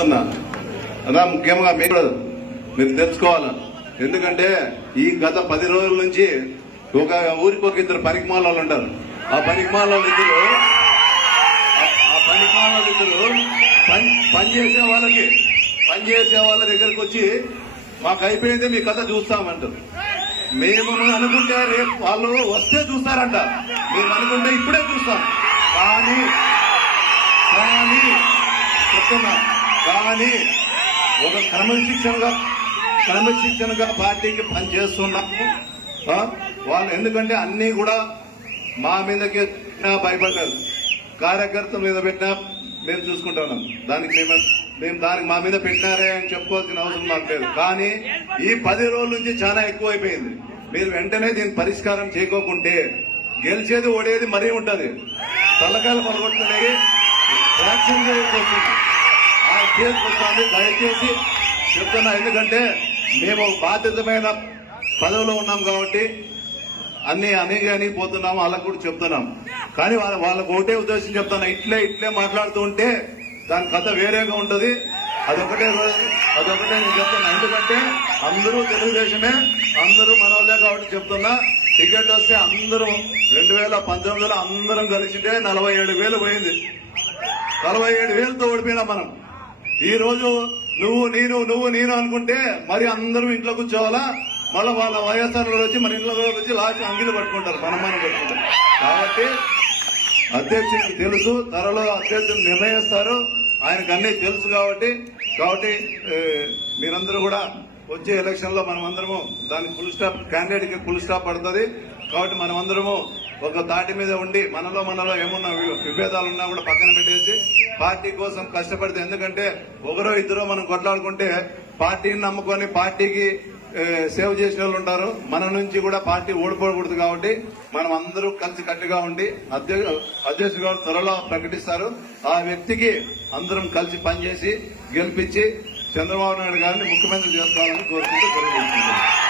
అదా ముఖ్యంగా మీరు మీరు తెలుసుకోవాలి? ఎందుకంటే ఈ గత పది రోజుల నుంచి ఒక ఊరికి ఒక ఇద్దరు పనికిమాల వాళ్ళు ఉంటారు. ఆ పనికిమాల ఇద్దరు ఆ- పనికిమాల ఇద్దరు పని పని చేసే వాళ్ళకి పని చేసే వాళ్ళ దగ్గరకు వచ్చి మాకు అయిపోయింది మీ కథ చూస్తామంటారు. మేము అనుకుంటే రేపు వాళ్ళు వస్తే చూస్తారంట. మేము అనుకుంటే ఇప్పుడే చూస్తాం. కానీ కానీ చెప్తున్నా. కానీ ఒక క్రమశిక్షణగా క్రమశిక్షణగా పార్టీకి పనిచేస్తున్నాము వాళ్ళు ఎందుకంటే అన్ని కూడా మా మీదకి భయపడ్డారు. కార్యకర్త మీద పెట్టినా మేము చూసుకుంటున్నాం దానికి మేము మేము దానికి మా మీద పెట్టినారే అని చెప్పుకోవాల్సిన అవసరం మాకు లేదు. కానీ ఈ పది రోజుల నుంచి చాలా ఎక్కువైపోయింది. మీరు వెంటనే దీని పరిష్కారం చేయకోకుంటే గెలిచేది ఓడేది మరీ ఉంటుంది. తలకాయలు పలగొట్టుకునేవి యాక్షన్ చేయకపోతుంది. ఆ దయచేసి చెప్తున్నా ఎందుకంటే మేము బాధ్యతమైన పదవిలో ఉన్నాం కాబట్టి అన్ని అనేగాని పోతున్నాం పోతున్నాము వాళ్ళకు కూడా చెప్తున్నాం. కానీ వాళ్ళ వాళ్ళకు ఒకటే ఉద్దేశం చెప్తాను ఇట్లే ఇట్లే మాట్లాడుతూ ఉంటే దాని కథ వేరేగా ఉంటుంది. అదొకటే అదొకటే నేను చెప్తున్నా. ఎందుకంటే అందరూ తెలుగుదేశమే అందరూ మనోళ్ళే కాబట్టి చెప్తున్నా. టికెట్ వస్తే అందరూ రెండు వేల పంతొమ్మిదిలో అందరం కలిసింటే నలభై ఏడు వేలు పోయింది. నలభై ఏడు వేలతో ఓడిపోయినా మనం. ఈ రోజు నువ్వు నేను నువ్వు నేను అనుకుంటే మరి అందరూ ఇంట్లో కూర్చోవాలా? మళ్ళీ వాళ్ళ వైఎస్ఆర్ వచ్చి మన ఇంట్లో వచ్చి లాస్ట్ అంగిలు పట్టుకుంటారు మనం మనం పట్టుకుంటారు. కాబట్టి అధ్యక్షుడికి తెలుసు త్వరలో అధ్యక్షుడు నిర్ణయిస్తారు. ఆయనకు అన్ని తెలుసు కాబట్టి కాబట్టి మీరందరూ కూడా వచ్చే ఎలక్షన్లో మనమందరము దానికి ఫుల్ స్టాప్ క్యాండిడేట్కి ఫుల్ స్టాప్ పడుతుంది. కాబట్టి మనమందరము ఒక తాటి మీద ఉండి మనలో మనలో ఏమున్నా విభేదాలు ఉన్నా కూడా పక్కన పెట్టేసి పార్టీ కోసం కష్టపడితే ఎందుకంటే ఒకరో ఇద్దరో మనం కొట్లాడుకుంటే పార్టీని నమ్ముకొని పార్టీకి సేవ్ చేసిన వాళ్ళు ఉంటారు. మన నుంచి కూడా పార్టీ ఓడిపోకూడదు కాబట్టి మనం అందరూ కలిసి కట్టుగా ఉండి అధ్యక్ష అధ్యక్షుడు గారు త్వరలో ప్రకటిస్తారు. ఆ వ్యక్తికి అందరం కలిసి పనిచేసి గెలిపించి చంద్రబాబు నాయుడు గారిని ముఖ్యమంత్రి చేసుకోవాలని కోరుకుంటూ తెలియజేస్తున్నాను